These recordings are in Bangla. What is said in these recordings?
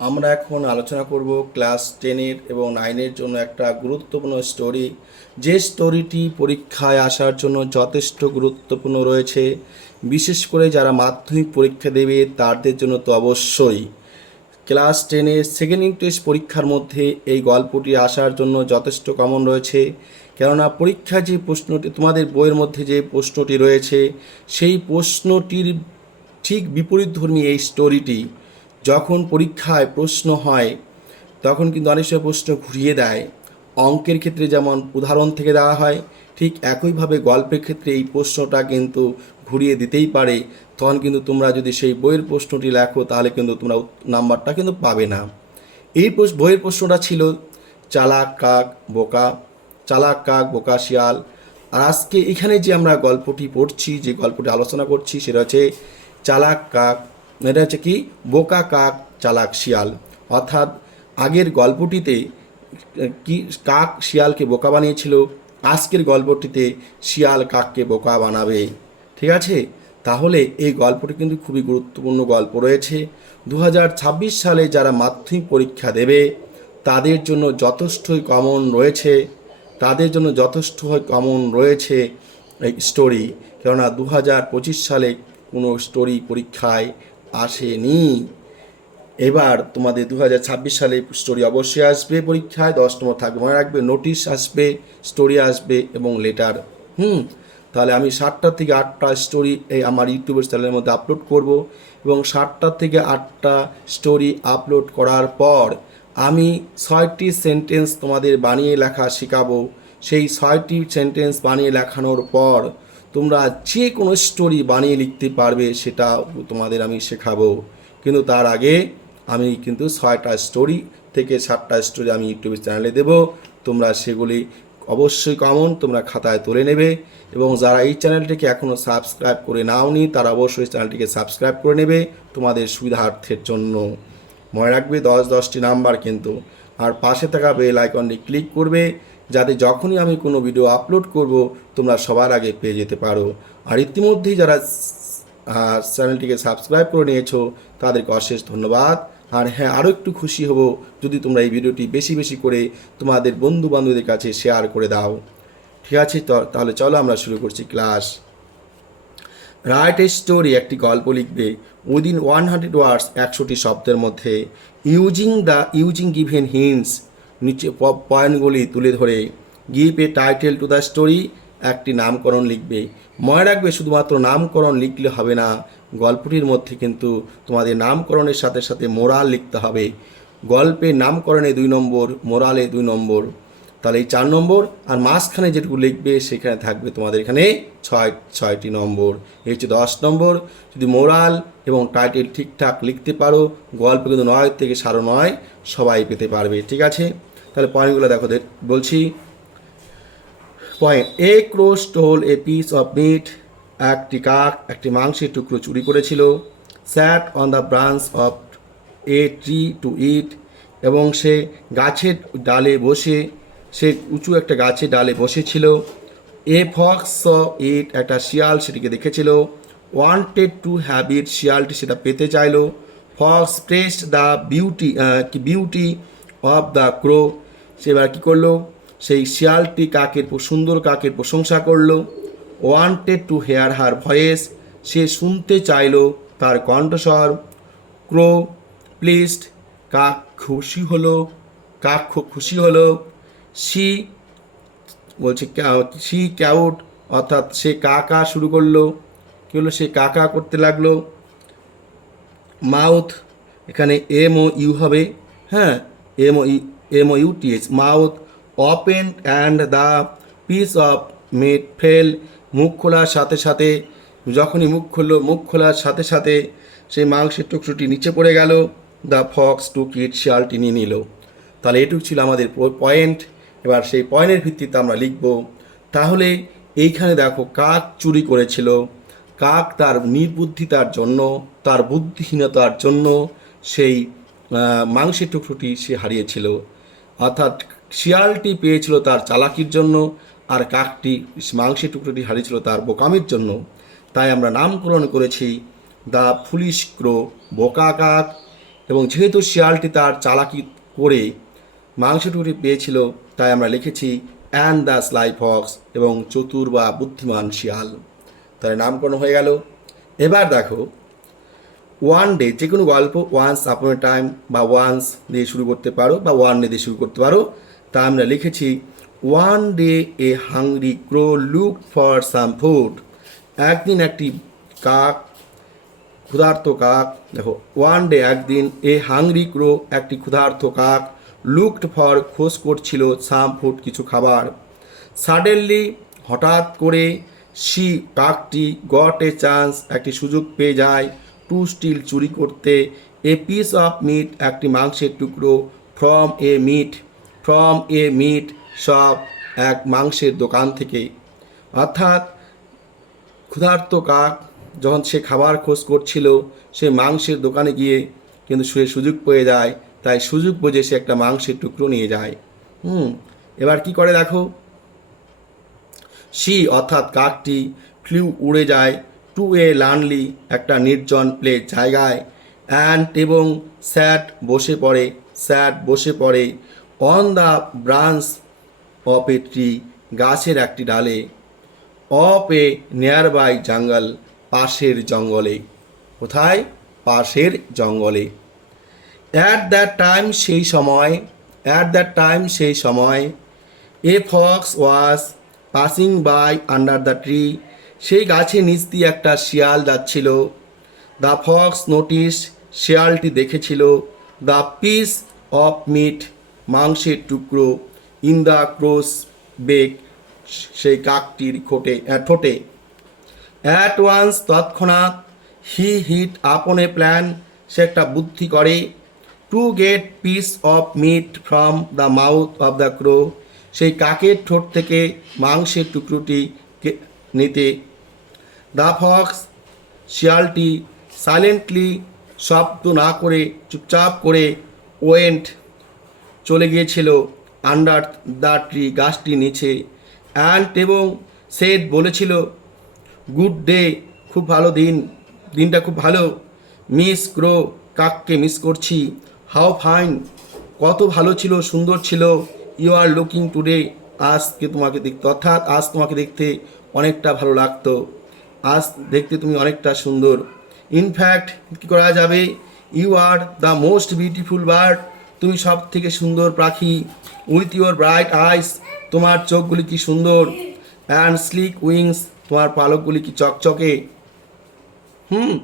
আমরা এখন আলোচনা করব ক্লাস টেনের এবং নাইনের জন্য একটা গুরুত্বপূর্ণ স্টোরি যে স্টোরিটি পরীক্ষায় আসার জন্য যথেষ্ট গুরুত্বপূর্ণ রয়েছে, বিশেষ করে যারা মাধ্যমিক পরীক্ষা দেবে তাদের জন্য তো অবশ্যই। ক্লাস টেনের সেকেন্ড টেস্ট পরীক্ষার মধ্যে এই গল্পটি আসার জন্য যথেষ্ট কমন রয়েছে। কেননা পরীক্ষা যে প্রশ্নটি, তোমাদের বইয়ের মধ্যে যে প্রশ্নটি রয়েছে, সেই প্রশ্নটির ঠিক বিপরীতধর্মী এই স্টোরিটি যখন পরীক্ষায় প্রশ্ন হয়, তখন কিন্তু অনেক সময় প্রশ্ন ঘুরিয়ে দেয়। অঙ্কের ক্ষেত্রে যেমন উদাহরণ থেকে দেওয়া হয়, ঠিক একইভাবে গল্পের ক্ষেত্রে এই প্রশ্নটা কিন্তু ঘুরিয়ে দিতেই পারে। তখন কিন্তু তোমরা যদি সেই বইয়ের প্রশ্নটি লেখো, তাহলে কিন্তু তোমরা নাম্বারটা কিন্তু পাবে না। এই বইয়ের প্রশ্নটা ছিল, চালাক কাক বোকা, চালাক কাক বোকা শিয়াল। আর আজকে এখানে যে আমরা গল্পটি পড়ছি, যে গল্পটি আলোচনা করছি, সেটা হচ্ছে, চালাক কাক এটা হচ্ছে কি? বোকা কাক চালাক শিয়াল। অর্থাৎ আগের গল্পটিতে কি কাক শিয়ালকে বোকা বানিয়েছিল? আজকের গল্পটিতে শিয়াল কাককে বোকা বানাবে। ঠিক আছে? তাহলে এই গল্পটি কিন্তু খুবই গুরুত্বপূর্ণ গল্প রয়েছে। দু হাজার ছাব্বিশ সালে যারা মাধ্যমিক পরীক্ষা দেবে, তাদের জন্য যথেষ্টই কমন রয়েছে। তাদের জন্য যথেষ্ট কমন রয়েছে এই স্টোরি কেননা দু হাজার পঁচিশ সালে কোনো স্টোরি পরীক্ষায় আসেনি। এবার তোমাদের দু হাজার ছাব্বিশ সালে স্টোরি অবশ্যই আসবে পরীক্ষায় দশ নম্বর থাকবে, মনে রাখবে নোটিশ আসবে স্টোরি আসবে এবং লেটার হুম, তাহলে আমি সাতটা থেকে আটটা স্টোরি এই আমার ইউটিউবের চ্যানেলের মধ্যে আপলোড করব এবং সাতটা থেকে আটটা স্টোরি আপলোড করার পর আমি ছয়টি সেন্টেন্স তোমাদের বানিয়ে লেখা শেখাবো। সেই ছয়টি সেন্টেন্স বানিয়ে লেখানোর পর তোমরা যে কোনো স্টোরি বানিয়ে লিখতে পারবে, সেটা তোমাদের আমি শেখাবো। কিন্তু তার আগে আমি কিন্তু ছয়টা স্টোরি থেকে সাতটা স্টোরি আমি ইউটিউব চ্যানেলে দেব। তোমরা সেগুলি অবশ্যই কমন তোমরা খাতায় তুলে নেবে এবং যারা এই চ্যানেলটিকে এখনও সাবস্ক্রাইব করে নাও নাওনি, তারা অবশ্যই চ্যানেলটিকে সাবস্ক্রাইব করে নেবে তোমাদের সুবিধার্থের জন্য। মনে রাখবে দশ দশটি নাম্বার কিন্তু। আর পাশে থাকা বেল আইকনটি ক্লিক করবে যাতে যখনই আমি কোনো ভিডিও আপলোড করব, তোমরা সবার আগে পেয়ে যেতে পারো। আর ইতিমধ্যেই যারা চ্যানেলটিকে সাবস্ক্রাইব করে নিয়েছো, তাদেরকে অশেষ ধন্যবাদ। আর হ্যাঁ আরও একটু খুশি হব যদি তোমরা এই ভিডিওটি বেশি বেশি করে তোমাদের বন্ধু বান্ধবদের কাছে শেয়ার করে দাও। ঠিক আছে তাহলে চলো আমরা শুরু করছি ক্লাস রাইট এ স্টোরি একটি গল্প লিখবে। উইদিন ওয়ান হান্ড্রেড ওয়ার্ডস একশোটি শব্দের মধ্যে। Using the using given hints নিচে পয়েন্টগুলি তুলে ধরে। Give a title to the story একটি নামকরণ লিখবে। মনে রাখবে, শুধুমাত্র নামকরণ লিখলে হবে না, গল্পটির মধ্যে কিন্তু তোমাদের নামকরণের সাথে সাথে মোরাল লিখতে হবে। গল্পে নামকরণে দুই নম্বর, মোরালে দুই নম্বর। তাহলে এই চার নম্বর আর মাঝখানে যেটুকু লিখবে, সেখানে থাকবে তোমাদের এখানে ছয়, ছয়টি নম্বর। এই হচ্ছে দশ নম্বর। যদি মোরাল এবং টাইটেল ঠিকঠাক লিখতে পারো, গল্প কিন্তু নয় থেকে সাড়ে নয় সবাই পেতে পারবে, ঠিক আছে? তাহলে পয়েন্টগুলো দেখো বলছি। Point a crow stole a piece of meat একটি কাক, একটি মাংসের টুকরো চুরি করেছিল sat on the branch of a tree to eat এবং সে গাছের ডালে বসে, সে উঁচু একটা গাছের ডালে বসেছিল এ ফক্স ইট একটা শিয়াল সেটিকে দেখেছিল ওয়ান্টেড টু হ্যাভ ইট শিয়ালটি সেটা পেতে চাইলো ফক্স প্রেসড দ্য বিউটি কি বিউটি অফ দ্য ক্রো সে এবার কী করল? সেই শিয়ালটি কাকের সুন্দর কাকের প্রশংসা করল? Wanted to hear her voice সে শুনতে চাইলো তার কণ্ঠস্বর। ক্রো প্লিজড কাক খুশি হলো, কাক খুব খুশি হলো। সি, বলছে সি ক্যাউট অর্থাৎ সে কাকা শুরু করল। কী হলো? সে কাকা করতে লাগল। মাউথ, এখানে এম ও ইউ হবে। হ্যাঁ M O U H mouth open and the piece of meat fell মুখ খোলার সাথে সাথে, যখনই মুখ খুললো, মুখ খোলার সাথে সাথে সেই মাংসের টুকরোটি নিচে পড়ে গেল দ্য ফক্স টু কিট শিয়ালটি নিয়ে নিল। তাহলে এটুকু ছিল আমাদের পয়েন্ট এবার সেই পয়েন্টের ভিত্তিতে আমরা লিখব, তাহলে এইখানে দেখো কাক চুরি করেছিল। কাক তার নির্বুদ্ধিতার জন্য, তার বুদ্ধিহীনতার জন্য সেই মাংসের টুকরোটি সে হারিয়েছিল। অর্থাৎ শিয়ালটি পেয়েছিল তার চালাকির জন্য আর কাকটি মাংসের টুকরোটি হারিয়েছিল তার বোকামির জন্য। তাই আমরা নামকরণ করেছি দ্য ফুলিশ ক্রো বোকা কাক এবং যেহেতু শিয়ালটি তার চালাকি করে মাংসটুকুটি পেয়েছিল, তাই আমরা লিখেছি অ্যান্ড দ্য স্লাই ফক্স এবং চতুর বা বুদ্ধিমান শিয়াল। তাহলে নামকরণ হয়ে গেল। এবার দেখো ওয়ান ডে যে কোনো গল্প ওয়ান্স আপন এ টাইম বা ওয়ান্স দিয়ে শুরু করতে পারো, বা ওয়ান ডে দিয়ে শুরু করতে পারো, তা আমরা লিখেছি one day a hungry crow look for some food একদিন একটি কাক, ক্ষুধার্ত কাক, দেখো ওয়ান ডে একদিন এ হাংরি ক্রো একটি ক্ষুধার্ত কাক লুকড ফর খোঁজ করছিল সাম ফুড কিছু খাবার। সাডেনলি হঠাৎ করে সি কাকটি গট এ চান্স একটি সুযোগ পেয়ে যায়। টু স্টিল চুরি করতে এ পিস অফ মিট একটি মাংসের টুকরো from a meat from a meat সব এক মাংসের দোকান থেকে। অর্থাৎ ক্ষুধার্ত কাক যখন সে খাবার খোঁজ করছিল, সে মাংসের দোকানে গিয়ে কিন্তু সে সুযোগ পেয়ে যায়, তাই সুযোগ বুঝে সে একটা মাংসের টুকরো নিয়ে যায়। হুম, এবার কি করে দেখো? সি অর্থাৎ কাকটি ফ্লিউ উড়ে যায় টু এ লানলি একটা নির্জন প্লে জায়গায় অ্যান্ড এবং স্যাট বসে পড়ে, স্যাট বসে পড়ে on the branch of a tree গাছের একটি ডালে অফ এ নিয়ার বাই জঙ্গল পাশের জঙ্গলে। কোথায়? পাশের জঙ্গলে। অ্যাট দ্যাট টাইম সেই সময় অ্যাট দ্যাট টাইম সেই সময় a fox was passing by under the tree সেই গাছের নিচ দিয়ে একটা শিয়াল যাচ্ছিল। দ্য ফক্স নোটিস শিয়ালটি দেখেছিল। দ্য পিস অফ মিট, মাংসের টুকরো, ইন দ্য ক্রোস বেক, সেই কাকটির খোটে ঠোঁটে। অ্যাট ওয়ান্স তৎক্ষণাৎ হি হিট আপন এ প্ল্যান, সে একটা বুদ্ধি করে, to get piece of meat from the mouth of the crow, সেই কাকের ঠোঁট থেকে মাংসের টুকরোটি নিতে দ্য ফক্স, শিয়ালটি সাইলেন্টলি শব্দ না করে চুপচাপ করে ওয়েন্ট চলে গিয়েছিল আন্ডার দ্য ট্রি গাছটি নিচে। অ্যান্ড এবং সেট বলেছিল, গুড ডে, খুব ভালো দিন, দিনটা খুব ভালো। মিস ক্রো কাককে মিস করছি। হাউ ফাইন, কত ভালো ছিল, সুন্দর ছিল। You are looking today. আজকে তোমাকে দেখতে অর্থাৎ আজ তোমাকে দেখতে অনেকটা ভালো লাগতো। আজ দেখতে তুমি অনেকটা সুন্দর। ইনফ্যাক্ট কী করা যাবে? You are the most beautiful bird তুমি সব থেকে সুন্দর পাখি। উইথ ইউর ব্রাইট আইস তোমার চোখগুলি কি সুন্দর? অ্যান্ড স্লিক উইংস তোমার পালকগুলি কি চকচকে? হুম,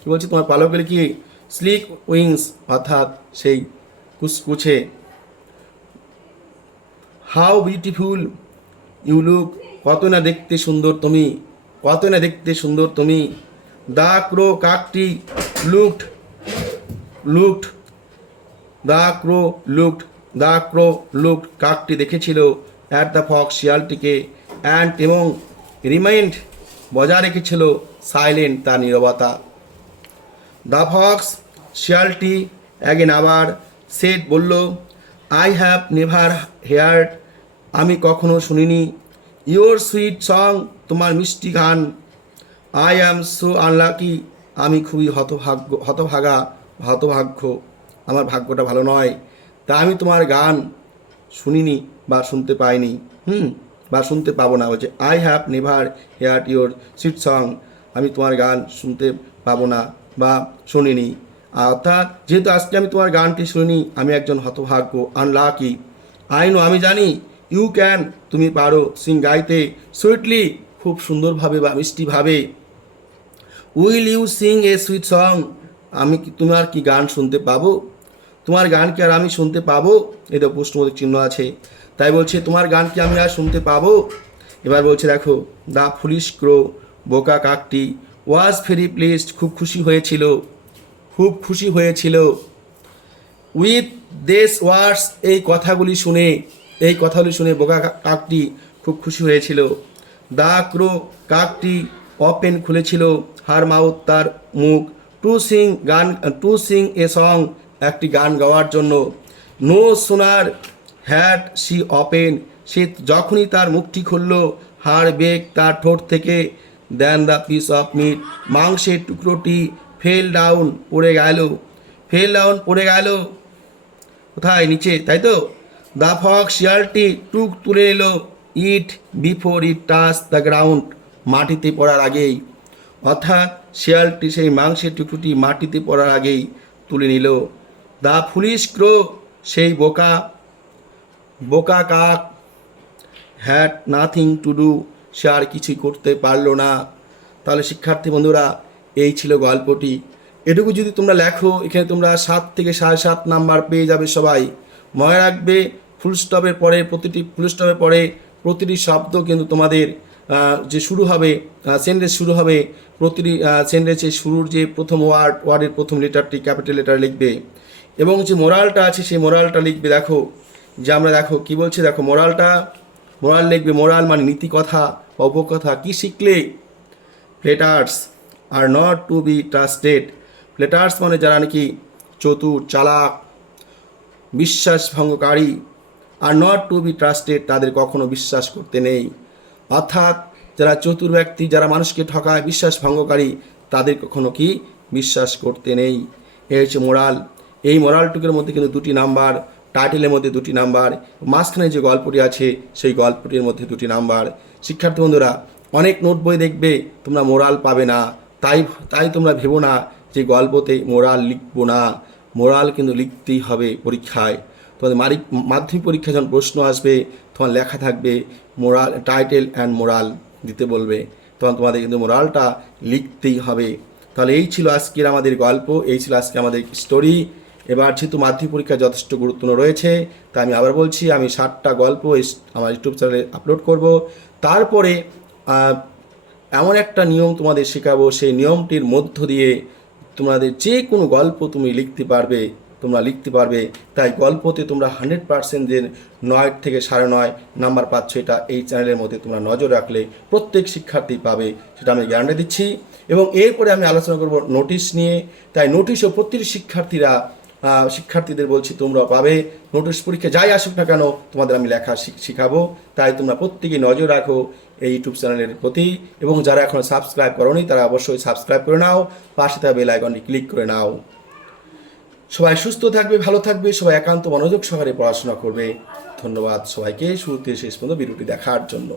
কি বলছি? তোমার পালকগুলি কি? স্লিক উইংস অর্থাৎ সেই কুচকুচে হাউ বিউটিফুল ইউ লুক কত না দেখতে সুন্দর তুমি। কত না দেখতে সুন্দর তুমি। The crow কাকটি looked looked the crow looked the crow looked কাকটি দেখেছিল অ্যাট দ্য ফক্স শিয়ালটিকে। অ্যান্ড এবং রিমাইন্ড বজায় রেখেছিল সাইলেন্ট তার নীরবতা। দ্য ফক্স শিয়ালটি অ্যাগেন আবার সেট বলল আই হ্যাভ নেভার হেয়ার্ড আমি কখনো শুনিনি। ইয়োর সুইট সং তোমার মিষ্টি গান। আই অ্যাম সো আনলাকি আমি খুবই হতভাগ্য, হতভাগা, হতভাগ্য। আমার ভাগ্যটা ভালো নয়, তা আমি তোমার গান শুনিনি বা শুনতে পাইনি। হুম, বা শুনতে পাবো না। বলছে I have never hear your sweet song আমি তোমার গান শুনতে পাবো না বা শুনিনি। অর্থাৎ, যেহেতু আজকে আমি তোমার গানটি শুনি আমি একজন হতভাগ্য আনলাকি আই নো আমি জানি ইউ ক্যান তুমি পারো সিং গাইতে। সুইটলি খুব সুন্দরভাবে বা মিষ্টিভাবে। Will you sing a sweet song আমি কি, তোমার কি গান শুনতে পাবো? তোমার গান কি আর আমি শুনতে পাবো? এটা প্রশ্নবোধক চিহ্ন আছে। তাই বলছে, তোমার গান কি আমি আর শুনতে পাবো? এবার বলছে, দেখো দা ফুলিশ ক্রো বোকা কাকটি ওয়াজ ভেরি প্লেসড খুব খুশি হয়েছিল, খুব খুশি হয়েছিল। উইথ দেশ ওয়ার্ডস এই কথাগুলি শুনে এই কথাগুলি শুনে বোকা কাকটি খুব খুশি হয়েছিল। দা ক্রো কাকটি ওপেন খুলেছিল। হার মাউথ তার মুখ। টু সিং গান, টু সিং এ সং একটি গান গাওয়ার জন্য। No sooner hat C open সে যখনই তার মুখটি খুলল, হার বেগ তার ঠোঁট থেকে then the piece of meat. মাংসের টুকরোটি ফেল ডাউন পড়ে গেল। ফেল ডাউন পড়ে গেল। কোথায়? নিচে, তাই তো? দ্য ফক শিয়ালটি টুক তুলে নিল, it before it touch the ground, মাটিতে পড়ার আগেই। অর্থাৎ শিয়ালটি সেই মাংসের টুকরোটি মাটিতে পড়ার আগেই তুলে নিল। দ্য ফুলিশ ক্রো, সেই বোকা বোকা কাক হ্যাড নাথিং টু ডু, সে আর কিছুই করতে পারল না। তাহলে শিক্ষার্থী বন্ধুরা, এই ছিল গল্পটি। এটুকু যদি তোমরা লেখো, এখানে তোমরা সাত থেকে সাড়ে সাত নাম্বার পেয়ে যাবে সবাই। মনে রাখবে ফুল স্টপের পরে প্রতিটি ফুল স্টপের পরে প্রতিটি শব্দ কিন্তু তোমাদের যে শুরু হবে সেন্টেন্স শুরু হবে, প্রতিটি সেন্টেন্সের শুরুর যে প্রথম ওয়ার্ড ওয়ার্ডের প্রথম লেটারটি ক্যাপিটাল লেটার লিখবে। এবং যে মোরালটা আছে, সেই মোরালটা লিখবে, দেখো, যে আমরা দেখো, কি বলছে, দেখো মোরালটা মোরাল লিখবে মোরাল মানে নীতি কথা বা উপকথা। কী শিখলে? Flatterers are not to be trusted flatterers মানে যারা নাকি চতুর, চালাক বিশ্বাস ভঙ্গকারী are not to be trusted তাদের কখনো বিশ্বাস করতে নেই। অর্থাৎ যারা চতুর ব্যক্তি, যারা মানুষকে ঠকায় বিশ্বাস ভঙ্গকারী তাদের কখনো কি বিশ্বাস করতে নেই? এ হচ্ছে মোরাল। এই মোরালটুকের মধ্যে কিন্তু দুটি নাম্বার, টাইটেলের মধ্যে দুটি নাম্বার, মাঝখানে যে গল্পটি আছে, সেই গল্পটির মধ্যে দুটি নাম্বার। শিক্ষার্থী বন্ধুরা, অনেক নোট বই দেখবে, তোমরা মোরাল পাবে না। তাই তাই তোমরা ভেবো না যে গল্পতে মোরাল লিখব না। মোরাল কিন্তু লিখতেই হবে পরীক্ষায়। তোমাদের মারি মাধ্যমিক পরীক্ষায় যখন প্রশ্ন আসবে তোমার লেখা থাকবে মোরাল, টাইটেল অ্যান্ড মোরাল দিতে বলবে। তখন তোমাদের কিন্তু মোরালটা লিখতেই হবে। তাহলে এই ছিল আজকের আমাদের গল্প, এই ছিল আজকে আমাদের স্টোরি এবার যেহেতু মাধ্যমিক পরীক্ষা যথেষ্ট গুরুত্বপূর্ণ রয়েছে, তাই আমি আবার বলছি, আমি ষাটটা গল্প আমার ইউটিউব চ্যানেলে আপলোড করব। তারপরে এমন একটা নিয়ম তোমাদের শেখাবো, সেই নিয়মটির মধ্য দিয়ে তোমাদের যে কোনো গল্প তুমি লিখতে পারবে, তোমরা লিখতে পারবে। তাই গল্পতে তোমরা হান্ড্রেড পার্সেন্ট যে নয় থেকে সাড়ে নয় নাম্বার পাচ্ছ এটা এই চ্যানেলের মধ্যে তোমরা নজর রাখলে প্রত্যেক শিক্ষার্থী পাবে, সেটা আমি গ্যারান্টি দিচ্ছি। এবং এরপরে আমি আলোচনা করব নোটিশ নিয়ে। তাই নোটিশও প্রতিটি শিক্ষার্থীরা শিক্ষার্থীদের বলছি তোমরা পাবে। নোটিশ পরীক্ষা যাই আসুক না কেন, তোমাদের আমি লেখা শিখ- শিখাবো। তাই তোমরা প্রত্যেকে নজর রাখো এই ইউটিউব চ্যানেলের প্রতি এবং যারা এখন সাবস্ক্রাইব করোনি, তারা অবশ্যই সাবস্ক্রাইব করে নাও। পাশে থাকা বেল আইকনটি ক্লিক করে নাও। সবাই সুস্থ থাকবে, ভালো থাকবে, সবাই একান্ত মনোযোগ সহকারে পড়াশোনা করবে। ধন্যবাদ সবাইকে। শুরুতে শেষ পর্যন্ত ভিডিওটি দেখার জন্য।